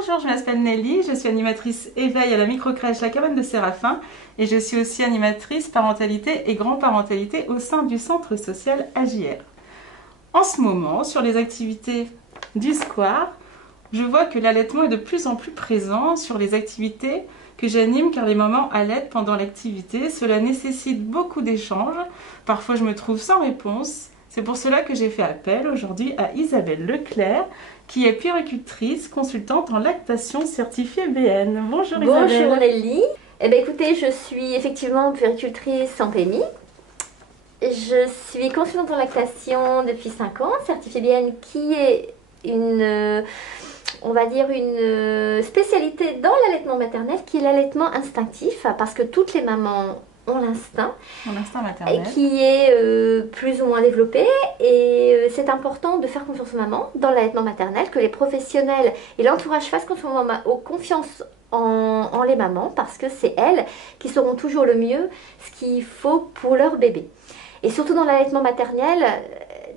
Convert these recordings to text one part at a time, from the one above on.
Bonjour, je m'appelle Nelly, je suis animatrice éveil à la microcrèche La Cabane de Séraphin et je suis aussi animatrice parentalité et grand-parentalité au sein du centre social AJR. En ce moment, sur les activités du square, je vois que l'allaitement est de plus en plus présent sur les activités que j'anime car les mamans allaitent pendant l'activité. Cela nécessite beaucoup d'échanges, parfois je me trouve sans réponse. C'est pour cela que j'ai fait appel aujourd'hui à Isabelle Leclerc, qui est puéricultrice, consultante en lactation certifiée BN. Bonjour Isabelle. Bonjour Nelly. Eh bien écoutez, je suis effectivement puéricultrice en PMI. Je suis consultante en lactation depuis 5 ans, certifiée BN, qui est on va dire une spécialité dans l'allaitement maternel, qui est l'allaitement instinctif, parce que toutes les mamans ont l'instinct maternel qui est plus ou moins développé, et c'est important de faire confiance aux mamans dans l'allaitement maternel, que les professionnels et l'entourage fassent confiance en les mamans, parce que c'est elles qui sauront toujours le mieux ce qu'il faut pour leur bébé. Et surtout dans l'allaitement maternel,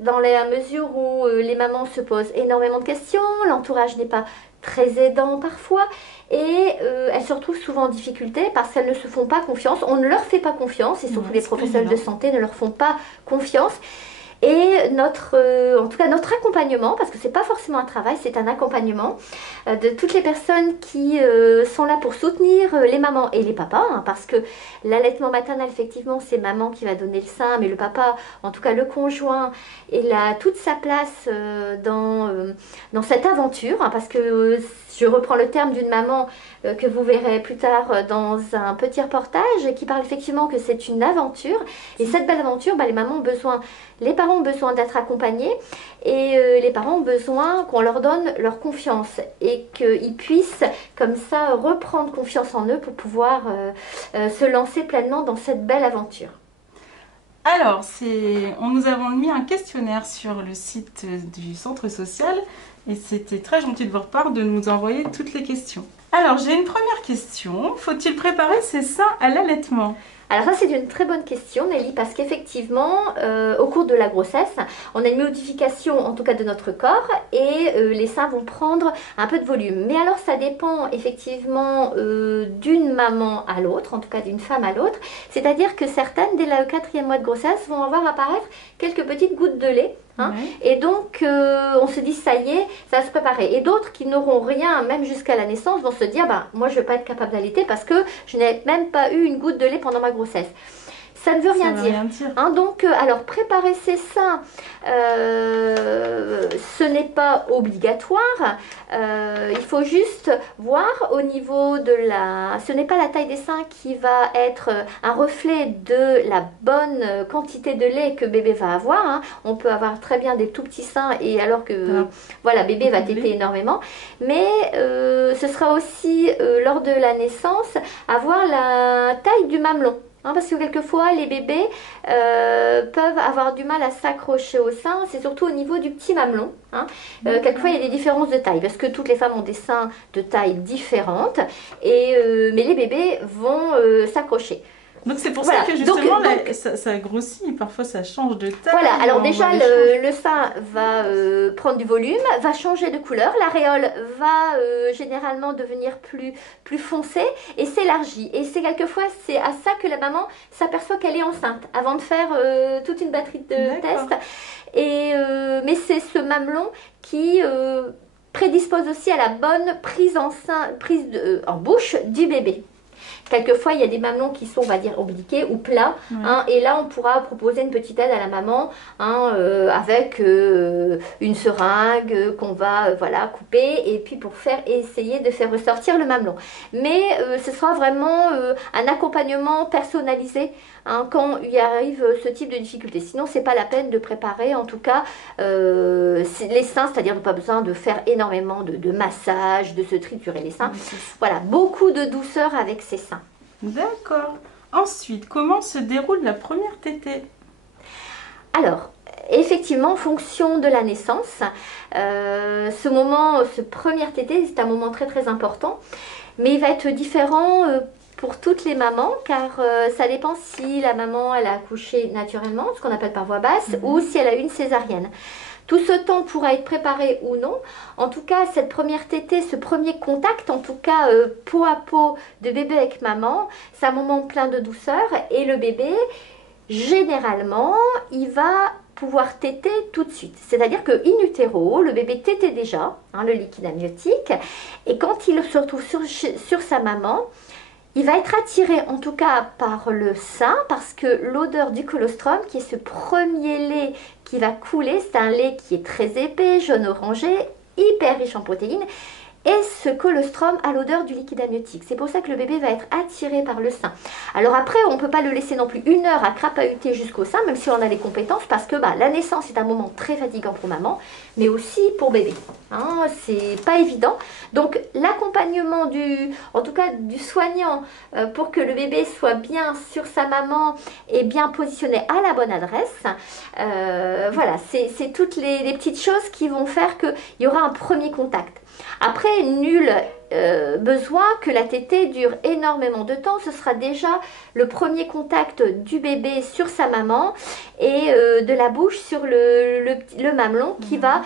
dans la mesure où les mamans se posent énormément de questions, l'entourage n'est pas très aidant parfois, et elles se retrouvent souvent en difficulté parce qu'elles ne se font pas confiance, on ne leur fait pas confiance, et surtout les professionnels de santé ne leur font pas confiance. Et en tout cas notre accompagnement, parce que c'est pas forcément un travail, c'est un accompagnement de toutes les personnes qui sont là pour soutenir les mamans et les papas, hein, parce que l'allaitement maternel, effectivement, c'est maman qui va donner le sein, mais le papa, en tout cas le conjoint, il a toute sa place dans cette aventure, hein, parce que je reprends le terme d'une maman que vous verrez plus tard dans un petit reportage, qui parle effectivement que c'est une aventure, et cette belle aventure, les parents ont besoin d'être accompagnés, et les parents ont besoin qu'on leur donne leur confiance et qu'ils puissent comme ça reprendre confiance en eux pour pouvoir se lancer pleinement dans cette belle aventure. Alors, nous avons mis un questionnaire sur le site du centre social et c'était très gentil de votre part de nous envoyer toutes les questions. Alors, j'ai une première question. Faut-il préparer ses seins à l'allaitement ? Alors ça, c'est une très bonne question Nelly, parce qu'effectivement au cours de la grossesse, on a une modification en tout cas de notre corps, et les seins vont prendre un peu de volume. Mais alors ça dépend effectivement d'une maman à l'autre, en tout cas d'une femme à l'autre. C'est-à-dire que certaines, dès le 4e mois de grossesse, vont avoir apparaître quelques petites gouttes de lait. Hein, et donc on se dit ça y est, ça va se préparer. Et d'autres qui n'auront rien, même jusqu'à la naissance, vont se dire moi je ne vais pas être capable d'allaiter parce que je n'ai même pas eu une goutte de lait pendant ma grossesse. Ça ne veut rien dire. Hein, donc, alors préparer ses seins, ce n'est pas obligatoire. Il faut juste voir au niveau de ce n'est pas la taille des seins qui va être un reflet de la bonne quantité de lait que bébé va avoir. Hein. On peut avoir très bien des tout petits seins, et alors que voilà, bébé va téter énormément. Mais ce sera aussi lors de la naissance, avoir la taille du mamelon. Hein, parce que quelquefois les bébés peuvent avoir du mal à s'accrocher au sein, c'est surtout au niveau du petit mamelon. Hein. Quelquefois il y a des différences de taille, parce que toutes les femmes ont des seins de taille différentes, mais les bébés vont s'accrocher. Donc c'est pour ça que justement ça grossit, parfois ça change de taille. Voilà, alors déjà le sein va prendre du volume, va changer de couleur, l'aréole va généralement devenir plus foncée et s'élargit. Et c'est quelquefois à ça que la maman s'aperçoit qu'elle est enceinte, avant de faire toute une batterie de tests. Mais c'est ce mamelon qui prédispose aussi à la bonne prise en bouche du bébé. Quelquefois, il y a des mamelons qui sont, on va dire, obliqués ou plats. Hein, et là, on pourra proposer une petite aide à la maman, hein, avec une seringue qu'on va couper, et puis pour essayer de faire ressortir le mamelon. Mais ce sera vraiment un accompagnement personnalisé, hein, quand il arrive ce type de difficulté. Sinon, c'est pas la peine de préparer, en tout cas, les seins, c'est-à-dire pas besoin de faire énormément de massage, de se triturer les seins. Voilà, beaucoup de douceur avec ces seins. D'accord. Ensuite, comment se déroule la première tétée ? Alors, effectivement, en fonction de la naissance, ce première tétée, c'est un moment très très important, mais il va être différent pour toutes les mamans, car ça dépend si la maman elle a accouché naturellement, ce qu'on appelle par voie basse, ou si elle a eu une césarienne. Tout ce temps pourra être préparé ou non. En tout cas, cette première tétée, ce premier contact, en tout cas peau à peau de bébé avec maman, c'est un moment plein de douceur et le bébé, généralement, il va pouvoir téter tout de suite. C'est-à-dire que in utero, le bébé tétait déjà, hein, le liquide amniotique, et quand il se retrouve sur sa maman, il va être attiré en tout cas par le sein parce que l'odeur du colostrum, qui est ce premier lait qui va couler, c'est un lait qui est très épais, jaune orangé, hyper riche en protéines. Et ce colostrum a l'odeur du liquide amniotique. C'est pour ça que le bébé va être attiré par le sein. Alors après, on ne peut pas le laisser non plus 1 heure à crapahuter jusqu'au sein, même si on a les compétences, parce que la naissance est un moment très fatigant pour maman, mais aussi pour bébé. Hein, c'est pas évident. Donc l'accompagnement en tout cas du soignant, pour que le bébé soit bien sur sa maman et bien positionné à la bonne adresse, voilà, c'est toutes les petites choses qui vont faire qu'il y aura un premier contact. Après, nul besoin que la tétée dure énormément de temps. Ce sera déjà le premier contact du bébé sur sa maman et de la bouche sur le mamelon qui va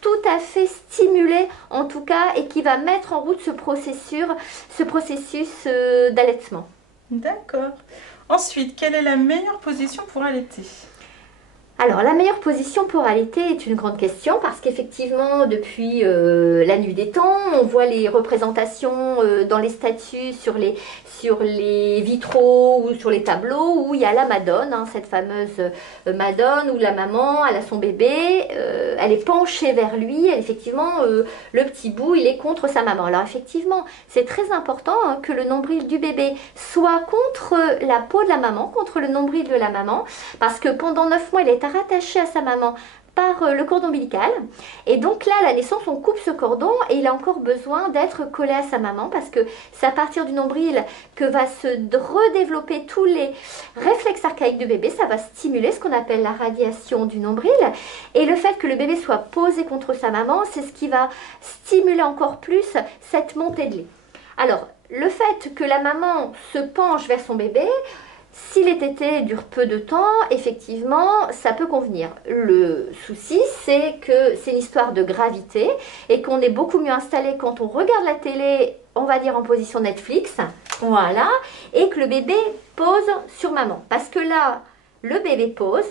tout à fait stimuler en tout cas et qui va mettre en route ce processus d'allaitement. D'accord. Ensuite, quelle est la meilleure position pour allaiter? Alors, la meilleure position pour allaiter est une grande question parce qu'effectivement, depuis la nuit des temps, on voit les représentations dans les statues, sur les vitraux ou sur les tableaux où il y a la Madone, hein, cette fameuse Madone où la maman, elle a son bébé, elle est penchée vers lui, effectivement, le petit bout, il est contre sa maman. Alors effectivement, c'est très important hein, que le nombril du bébé soit contre la peau de la maman, contre le nombril de la maman, parce que pendant 9 mois, il est rattaché à sa maman par le cordon ombilical et donc là à la naissance on coupe ce cordon et il a encore besoin d'être collé à sa maman parce que c'est à partir du nombril que va se redévelopper tous les réflexes archaïques du bébé. Ça va stimuler ce qu'on appelle la radiation du nombril et le fait que le bébé soit posé contre sa maman, c'est ce qui va stimuler encore plus cette montée de lait. Alors le fait que la maman se penche vers son bébé, si les tétées durent peu de temps, effectivement, ça peut convenir. Le souci, c'est que c'est une histoire de gravité et qu'on est beaucoup mieux installé quand on regarde la télé, on va dire en position Netflix, voilà, et que le bébé pose sur maman. Parce que là, le bébé pose,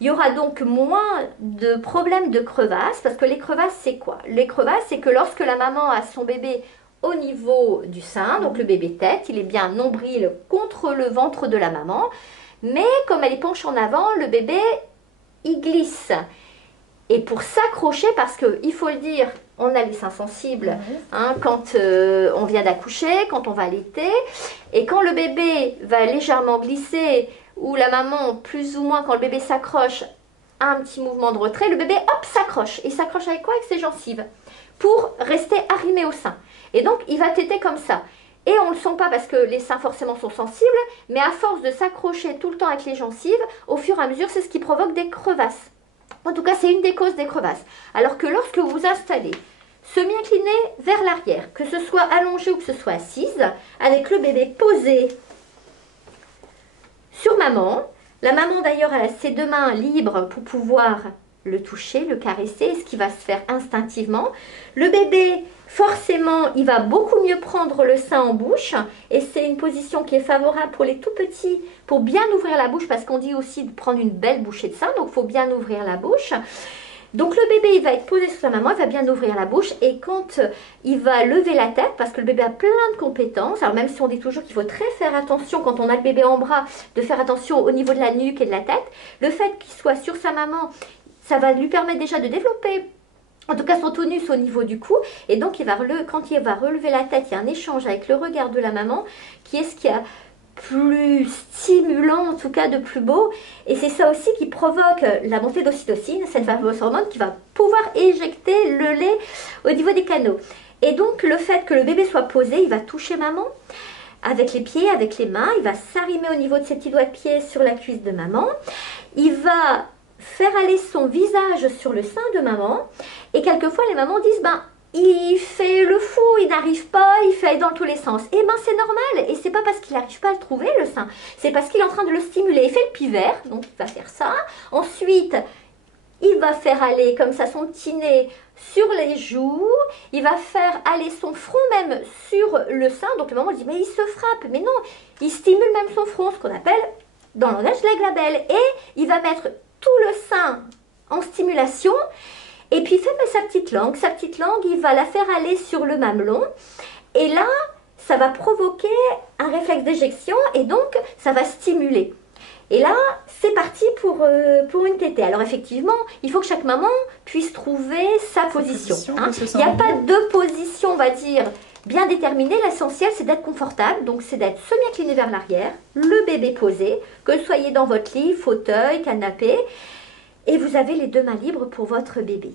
il y aura donc moins de problèmes de crevasses, parce que les crevasses, c'est quoi? Les crevasses, c'est que lorsque la maman a son bébé au niveau du sein, donc le bébé tête, il est bien nombril contre le ventre de la maman, mais comme elle est penchée en avant, le bébé, il glisse. Et pour s'accrocher, parce qu'il faut le dire, on a les seins sensibles hein, quand on vient d'accoucher, quand on va allaiter, et quand le bébé va légèrement glisser, ou la maman, plus ou moins, quand le bébé s'accroche, a un petit mouvement de retrait, le bébé, hop, s'accroche. Et s'accroche avec quoi? Avec ses gencives, pour rester arrimé au sein. Et donc, il va téter comme ça. Et on ne le sent pas parce que les seins forcément sont sensibles, mais à force de s'accrocher tout le temps avec les gencives, au fur et à mesure, c'est ce qui provoque des crevasses. En tout cas, c'est une des causes des crevasses. Alors que lorsque vous vous installez, semi-incliné vers l'arrière, que ce soit allongé ou que ce soit assise, avec le bébé posé sur maman, la maman d'ailleurs a ses 2 mains libres pour pouvoir le toucher, le caresser, ce qui va se faire instinctivement. Le bébé, forcément, il va beaucoup mieux prendre le sein en bouche et c'est une position qui est favorable pour les tout petits, pour bien ouvrir la bouche parce qu'on dit aussi de prendre une belle bouchée de sein, donc il faut bien ouvrir la bouche. Donc le bébé, il va être posé sur sa maman, il va bien ouvrir la bouche et quand il va lever la tête, parce que le bébé a plein de compétences, alors même si on dit toujours qu'il faut très faire attention quand on a le bébé en bras, de faire attention au niveau de la nuque et de la tête, le fait qu'il soit sur sa maman, ça va lui permettre déjà de développer, en tout cas son tonus au niveau du cou. Et donc, quand il va relever la tête, il y a un échange avec le regard de la maman, qui est ce qui a plus stimulant, en tout cas de plus beau. Et c'est ça aussi qui provoque la montée d'ocytocine, cette fameuse hormone qui va pouvoir éjecter le lait au niveau des canaux. Et donc, le fait que le bébé soit posé, il va toucher maman avec les pieds, avec les mains. Il va s'arrimer au niveau de ses petits doigts de pied sur la cuisse de maman. Il va faire aller son visage sur le sein de maman et quelquefois les mamans disent il fait le fou, il n'arrive pas, il fait dans tous les sens. Et c'est normal et c'est pas parce qu'il n'arrive pas à le trouver le sein, c'est parce qu'il est en train de le stimuler. Il fait le pivert, donc il va faire ça, ensuite il va faire aller comme ça son petit nez sur les joues, il va faire aller son front même sur le sein. Donc le maman dit mais il se frappe, mais non, il stimule même son front, ce qu'on appelle dans le langage la glabelle. Et il va mettre tout le sein en stimulation et puis il fait sa petite langue. Sa petite langue, il va la faire aller sur le mamelon et là, ça va provoquer un réflexe d'éjection et donc ça va stimuler. Et là, c'est parti pour une tétée. Alors effectivement, il faut que chaque maman puisse trouver sa position. Hein. Il n'y a pas de position, on va dire, bien déterminée. L'essentiel, c'est d'être confortable. Donc c'est d'être semi-incliné vers l'arrière, le bébé posé, que vous soyez dans votre lit, fauteuil, canapé. Et vous avez les 2 mains libres pour votre bébé.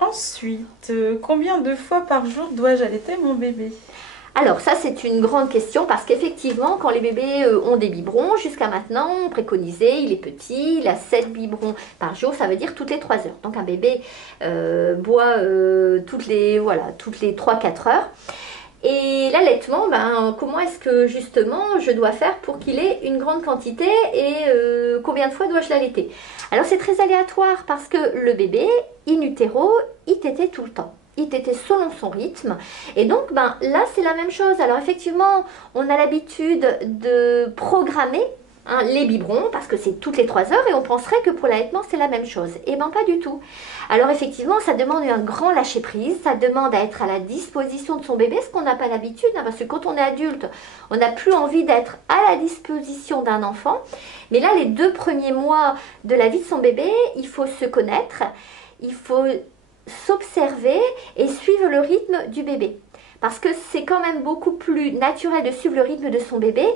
Ensuite, combien de fois par jour dois-je allaiter mon bébé? Alors ça c'est une grande question parce qu'effectivement quand les bébés ont des biberons, jusqu'à maintenant on préconisait, il est petit, il a 7 biberons par jour, ça veut dire toutes les 3 heures. Donc un bébé boit toutes les 3-4 heures. Et l'allaitement, comment est-ce que justement je dois faire pour qu'il ait une grande quantité et combien de fois dois-je l'allaiter? Alors c'est très aléatoire parce que le bébé, in utero, il tétait tout le temps. Il tétait selon son rythme. Et donc là c'est la même chose. Alors effectivement, on a l'habitude de programmer les biberons parce que c'est toutes les 3 heures et on penserait que pour l'allaitement c'est la même chose. Et pas du tout. Alors effectivement ça demande un grand lâcher prise, ça demande à être à la disposition de son bébé, ce qu'on n'a pas l'habitude parce que quand on est adulte on n'a plus envie d'être à la disposition d'un enfant. Mais là les 2 premiers mois de la vie de son bébé, il faut se connaître, il faut s'observer et suivre le rythme du bébé. Parce que c'est quand même beaucoup plus naturel de suivre le rythme de son bébé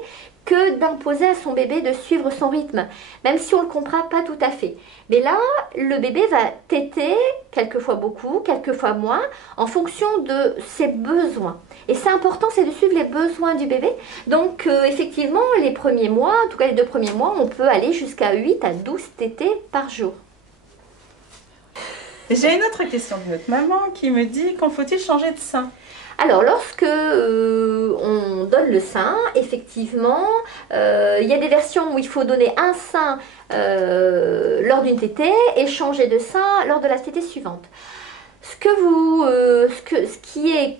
que d'imposer à son bébé de suivre son rythme, même si on ne le comprend pas tout à fait. Mais là, le bébé va téter, quelquefois beaucoup, quelquefois moins, en fonction de ses besoins. Et c'est important, c'est de suivre les besoins du bébé. Donc effectivement, les premiers mois, en tout cas les 2 premiers mois, on peut aller jusqu'à 8 à 12 tétés par jour. J'ai une autre question de notre maman qui me dit quand faut-il changer de sein? Alors, lorsque on donne le sein, effectivement, il y a des versions où il faut donner un sein lors d'une tétée et changer de sein lors de la tétée suivante. Ce qui est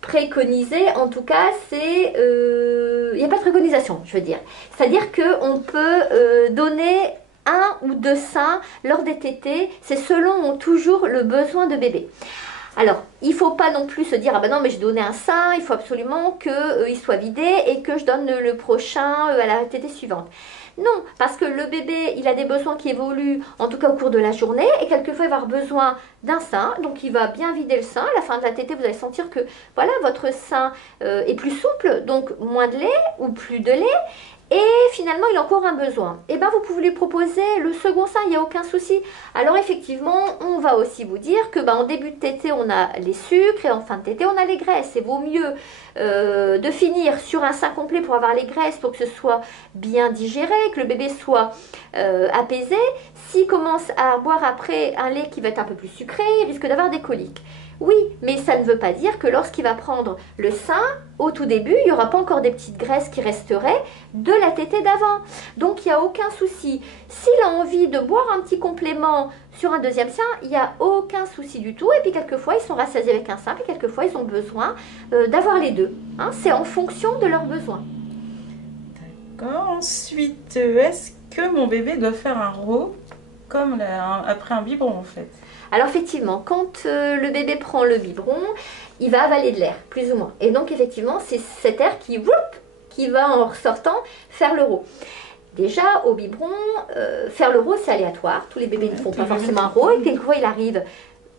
préconisé, en tout cas, c'est... il n'y a pas de préconisation, je veux dire. C'est-à-dire qu'on peut donner 1 ou 2 seins lors des tétées, c'est selon toujours le besoin de bébé. Alors, il ne faut pas non plus se dire « Ah ben non, mais j'ai donné un sein, il faut absolument qu'il soit vidé et que je donne le prochain à la tétée suivante. » Non, parce que le bébé, il a des besoins qui évoluent, en tout cas au cours de la journée, et quelquefois il va avoir besoin d'un sein, donc il va bien vider le sein. À la fin de la tétée, vous allez sentir que voilà, votre sein est plus souple, donc moins de lait ou plus de lait. Et finalement, il a encore un besoin. Et bien, vous pouvez lui proposer le second sein, il n'y a aucun souci. Alors effectivement, on va aussi vous dire que en début de tétée, on a les sucres et en fin de tétée, on a les graisses. Et vaut mieux de finir sur un sein complet pour avoir les graisses, pour que ce soit bien digéré, que le bébé soit apaisé. S'il commence à boire après un lait qui va être un peu plus sucré, il risque d'avoir des coliques. Oui, mais ça ne veut pas dire que lorsqu'il va prendre le sein, au tout début, il n'y aura pas encore des petites graisses qui resteraient de la tétée d'avant. Donc, il n'y a aucun souci. S'il a envie de boire un petit complément sur un deuxième sein, il n'y a aucun souci du tout. Et puis, quelquefois, ils sont rassasiés avec un sein, et quelquefois, ils ont besoin d'avoir les 2. C'est en fonction de leurs besoins. D'accord. Ensuite, est-ce que mon bébé doit faire un RO comme après un biberon, en fait? Alors effectivement, quand le bébé prend le biberon, il va avaler de l'air, plus ou moins. Et donc effectivement, c'est cet air qui va en ressortant faire le RO. Déjà, au biberon, faire le RO, c'est aléatoire. Tous les bébés ne font pas forcément un RO. Et quelquefois, il arrive,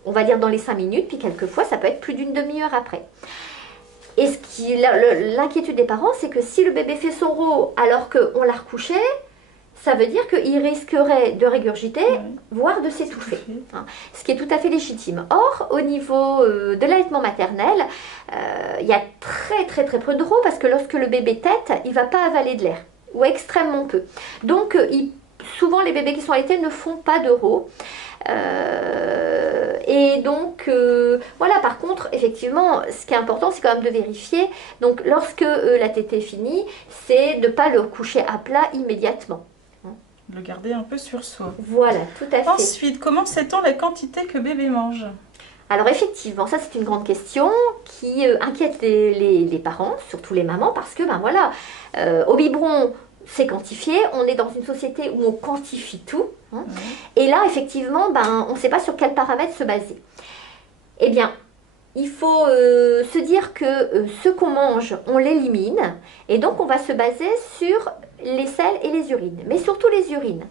on va dire, dans les 5 minutes. Puis quelquefois, ça peut être plus d'une demi-heure après. Et l'inquiétude des parents, c'est que si le bébé fait son RO alors qu'on l'a recouché, ça veut dire qu'il risquerait de régurgiter, voire de s'étouffer, ce qui est tout à fait légitime. Or, au niveau de l'allaitement maternel, il y a très peu de RO parce que lorsque le bébé tète, il ne va pas avaler de l'air, ou extrêmement peu. Donc, souvent, les bébés qui sont allaités ne font pas de RO. Et donc, voilà, par contre, effectivement, ce qui est important, c'est quand même de vérifier. Donc, lorsque la tétée est finie, c'est de ne pas le coucher à plat immédiatement. le garder un peu sur soi. Voilà, tout à fait. Ensuite, comment sait-on la quantité que bébé mange? Alors effectivement, ça c'est une grande question qui inquiète les parents, surtout les mamans, parce que ben voilà, au biberon, c'est quantifié, on est dans une société où on quantifie tout, hein. Et là effectivement, ben, on ne sait pas sur quels paramètres se baser. Eh bien, il faut se dire que ce qu'on mange, on l'élimine, et donc on va se baser sur les selles et les urines, mais surtout les urines.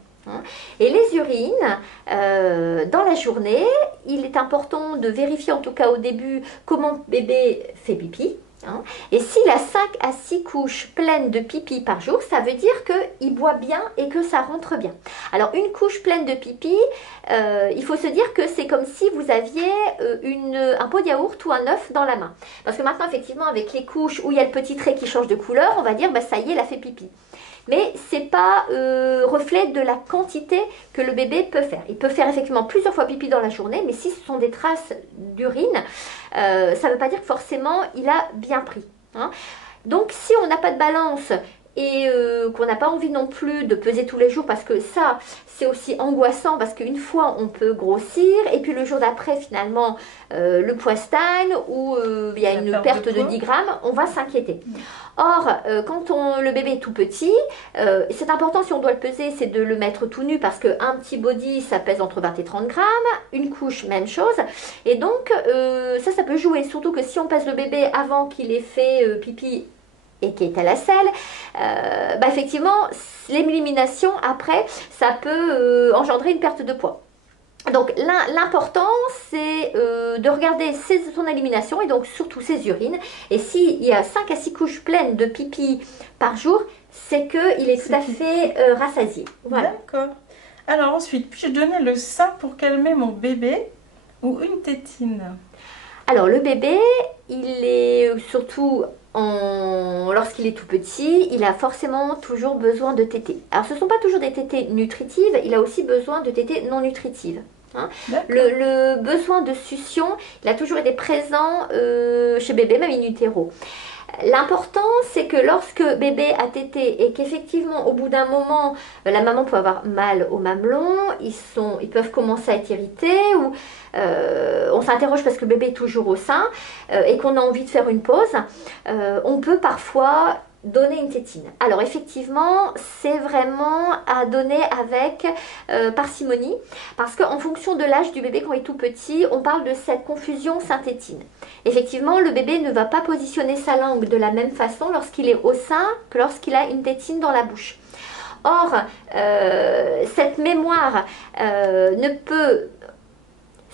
Et les urines, dans la journée, il est important de vérifier, en tout cas au début, comment bébé fait pipi. Et s'il a 5 à 6 couches pleines de pipi par jour, ça veut dire qu'il boit bien et que ça rentre bien. Alors une couche pleine de pipi, il faut se dire que c'est comme si vous aviez un pot de yaourt ou un œuf dans la main. Parce que maintenant, effectivement, avec les couches où il y a le petit trait qui change de couleur, on va dire, bah, ça y est, il a fait pipi. Mais ce n'est pas reflet de la quantité que le bébé peut faire. Il peut faire effectivement plusieurs fois pipi dans la journée, mais si ce sont des traces d'urine, ça ne veut pas dire que forcément il a bien pris. Donc si on n'a pas de balance et qu'on n'a pas envie non plus de peser tous les jours, parce que ça c'est aussi angoissant, parce qu'une fois on peut grossir et puis le jour d'après finalement le poids stagne ou il y a une perte de 10 grammes, on va s'inquiéter. Or, quand le bébé est tout petit, c'est important, si on doit le peser, c'est de le mettre tout nu, parce qu'un petit body, ça pèse entre 20 et 30 grammes, une couche, même chose. Et donc, ça peut jouer, surtout que si on pèse le bébé avant qu'il ait fait pipi et qui est à la selle, bah effectivement, l'élimination, après, ça peut engendrer une perte de poids. Donc l'important c'est de regarder son élimination et donc surtout ses urines. Et s'il y a 5 à 6 couches pleines de pipi par jour, c'est qu'il est tout à fait rassasié. Voilà. D'accord. Alors ensuite, puis-je donner le sein pour calmer mon bébé ou une tétine? Alors le bébé, il est surtout lorsqu'il est tout petit, il a forcément toujours besoin de tétées. Alors ce ne sont pas toujours des tétées nutritives, il a aussi besoin de tétées non nutritives. Le besoin de succion, il a toujours été présent chez bébé, même in utero. L'important, c'est que lorsque bébé a tété et qu'effectivement, au bout d'un moment, la maman peut avoir mal au mamelon, ils peuvent commencer à être irrités ou on s'interroge parce que le bébé est toujours au sein et qu'on a envie de faire une pause, on peut parfois donner une tétine. Alors effectivement, c'est vraiment à donner avec parcimonie, parce qu'en fonction de l'âge du bébé quand il est tout petit, on parle de cette confusion sein-tétine. Effectivement, le bébé ne va pas positionner sa langue de la même façon lorsqu'il est au sein que lorsqu'il a une tétine dans la bouche. Or, cette mémoire ne peut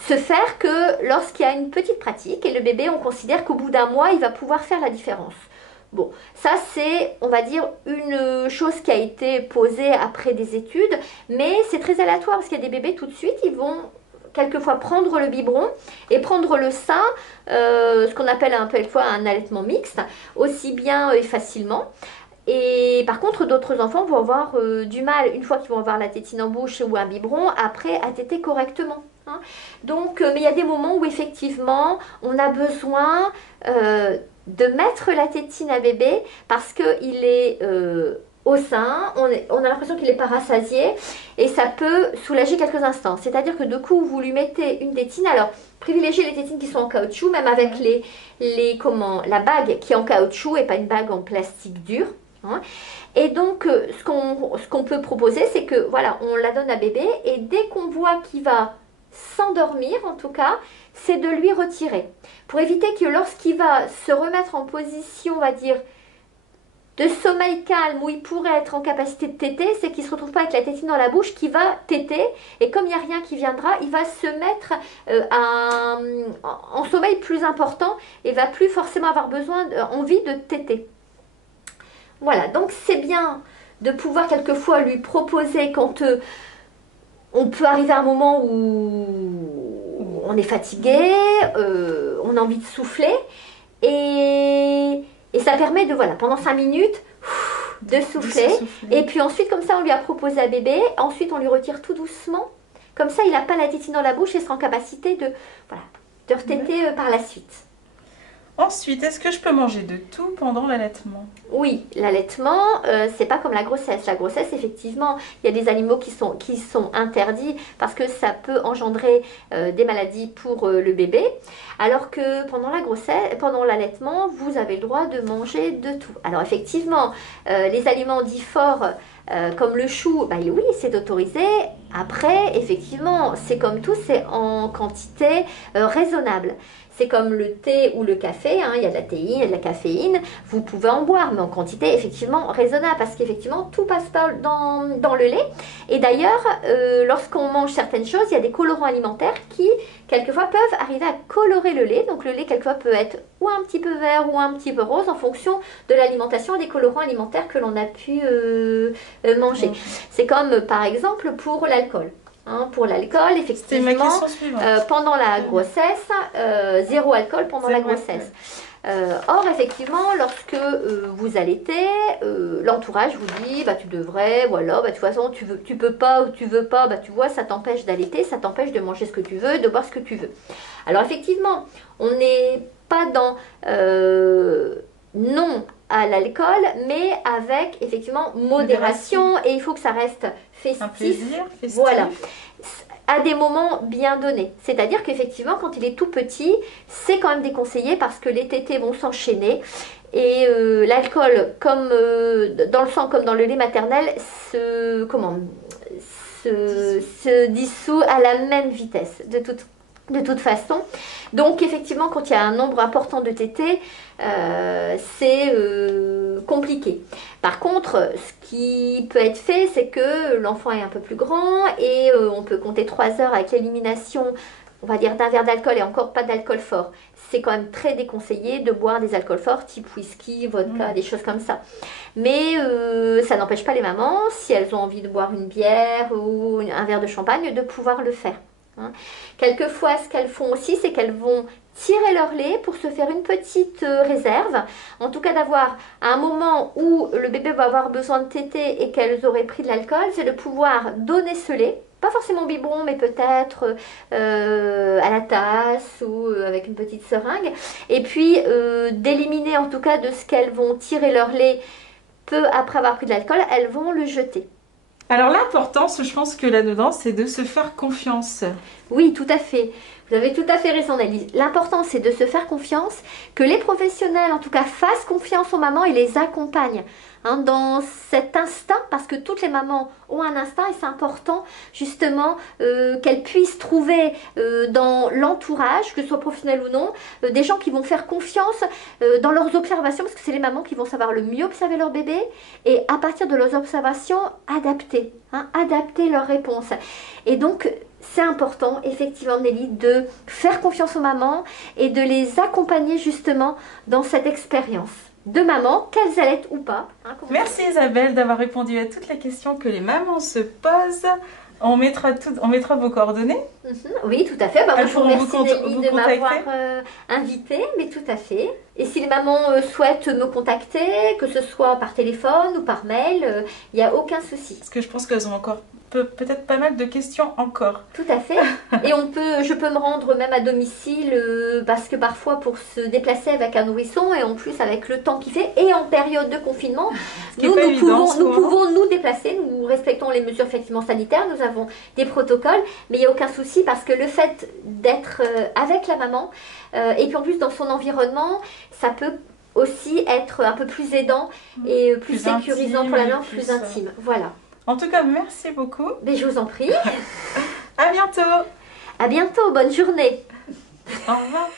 se faire que lorsqu'il y a une petite pratique et le bébé, on considère qu'au bout d'un mois, il va pouvoir faire la différence. Bon, ça c'est, on va dire, une chose qui a été posée après des études, mais c'est très aléatoire parce qu'il y a des bébés tout de suite, ils vont quelquefois prendre le biberon et prendre le sein, ce qu'on appelle quelquefois un allaitement mixte, aussi bien et facilement. Et par contre, d'autres enfants vont avoir du mal, une fois qu'ils vont avoir la tétine en bouche ou un biberon, après à téter correctement. Donc, mais il y a des moments où effectivement, on a besoin de mettre la tétine à bébé parce qu'il est au sein, on a l'impression qu'il n'est pas rassasié et ça peut soulager quelques instants. C'est-à-dire que de coup, vous lui mettez une tétine, alors privilégiez les tétines qui sont en caoutchouc, même avec la bague qui est en caoutchouc et pas une bague en plastique dur. Et donc, ce qu'on peut proposer, c'est que voilà, on la donne à bébé et dès qu'on voit qu'il va s'endormir, en tout cas, c'est de lui retirer. Pour éviter que lorsqu'il va se remettre en position, on va dire, de sommeil calme, où il pourrait être en capacité de téter, c'est qu'il ne se retrouve pas avec la tétine dans la bouche, qui va téter, et comme il n'y a rien qui viendra, il va se mettre en sommeil plus important, et va plus forcément avoir envie de téter. Voilà, donc c'est bien de pouvoir quelquefois lui proposer quand on peut arriver à un moment où on est fatigué, on a envie de souffler, et ça permet de, voilà, pendant 5 minutes, de souffler. Et puis ensuite, comme ça, on lui a proposé à bébé, ensuite on lui retire tout doucement, comme ça il n'a pas la tétine dans la bouche et sera en capacité de retéter par la suite. Ensuite, est-ce que je peux manger de tout pendant l'allaitement? Oui, l'allaitement, c'est pas comme la grossesse. La grossesse, effectivement, il y a des aliments qui sont interdits parce que ça peut engendrer des maladies pour le bébé. Alors que pendant la grossesse, pendant l'allaitement, vous avez le droit de manger de tout. Alors effectivement, les aliments dits forts, comme le chou, bah oui, c'est autorisé. Après, effectivement, c'est comme tout, c'est en quantité raisonnable. C'est comme le thé ou le café, hein, il y a de la théine, il y a de la caféine, vous pouvez en boire, mais en quantité effectivement raisonnable, parce qu'effectivement tout passe pas dans le lait. Et d'ailleurs, lorsqu'on mange certaines choses, il y a des colorants alimentaires qui, quelquefois, peuvent arriver à colorer le lait. Donc le lait, quelquefois, peut être ou un petit peu vert ou un petit peu rose, en fonction de l'alimentation et des colorants alimentaires que l'on a pu manger. C'est comme, par exemple, pour l'alcool. Hein, pour l'alcool, effectivement, pendant la grossesse, zéro alcool pendant la grossesse. Or, effectivement, lorsque vous allaitez, l'entourage vous dit, bah, tu devrais, ou alors, bah, de toute façon, tu peux pas ou tu veux pas, bah, tu vois, ça t'empêche d'allaiter, ça t'empêche de manger ce que tu veux, de boire ce que tu veux. Alors, effectivement, on n'est pas dans non à l'alcool, mais avec effectivement modération, et il faut que ça reste festif. Un plaisir, festif. Voilà, à des moments bien donnés. C'est-à-dire qu'effectivement, quand il est tout petit, c'est quand même déconseillé parce que les tétés vont s'enchaîner et l'alcool, comme dans le sang comme dans le lait maternel, se dissout à la même vitesse, de toute façon. Donc effectivement, quand il y a un nombre important de tétés, c'est compliqué. Par contre, ce qui peut être fait, c'est que l'enfant est un peu plus grand et on peut compter 3 heures avec l'élimination, on va dire, d'un verre d'alcool et encore pas d'alcool fort. C'est quand même très déconseillé de boire des alcools forts, type whisky, vodka, des choses comme ça. Mais ça n'empêche pas les mamans, si elles ont envie de boire une bière ou un verre de champagne, de pouvoir le faire. Hein. Quelquefois, ce qu'elles font aussi, c'est qu'elles vont tirer leur lait pour se faire une petite réserve. En tout cas, d'avoir à un moment où le bébé va avoir besoin de téter et qu'elles auraient pris de l'alcool, c'est de pouvoir donner ce lait. Pas forcément au biberon, mais peut-être à la tasse ou avec une petite seringue. Et puis, d'éliminer en tout cas de ce qu'elles vont tirer leur lait peu après avoir pris de l'alcool, elles vont le jeter. Alors l'importance, je pense que là-dedans, c'est de se faire confiance. Oui, tout à fait. Vous avez tout à fait raison, Annelise. L'important, c'est de se faire confiance, que les professionnels, en tout cas, fassent confiance aux mamans et les accompagnent hein, dans cet instinct, parce que toutes les mamans ont un instinct et c'est important, justement, qu'elles puissent trouver dans l'entourage, que ce soit professionnel ou non, des gens qui vont faire confiance dans leurs observations, parce que c'est les mamans qui vont savoir le mieux observer leur bébé et à partir de leurs observations, adapter leurs réponses. Et donc, c'est important, effectivement, Nelly, de faire confiance aux mamans et de les accompagner justement dans cette expérience de maman, qu'elles allaitent ou pas. Hein, merci Isabelle d'avoir répondu à toutes les questions que les mamans se posent. On mettra vos coordonnées. Oui, tout à fait. Bah, moi, je vous remercie Nelly de m'avoir invitée, mais tout à fait. Et si les mamans souhaitent me contacter, que ce soit par téléphone ou par mail, il n'y a aucun souci. Parce que je pense qu'elles ont encore peut-être pas mal de questions encore. Tout à fait. Et je peux me rendre même à domicile parce que parfois pour se déplacer avec un nourrisson et en plus avec le temps qu'il fait et en période de confinement, nous pouvons nous déplacer, nous respectons les mesures effectivement sanitaires, nous avons des protocoles, mais il n'y a aucun souci parce que le fait d'être avec la maman et puis en plus dans son environnement, ça peut aussi être un peu plus aidant et plus sécurisant pour la maman, plus intime. Voilà. En tout cas, merci beaucoup. Mais je vous en prie. À bientôt. À bientôt, bonne journée. Au revoir.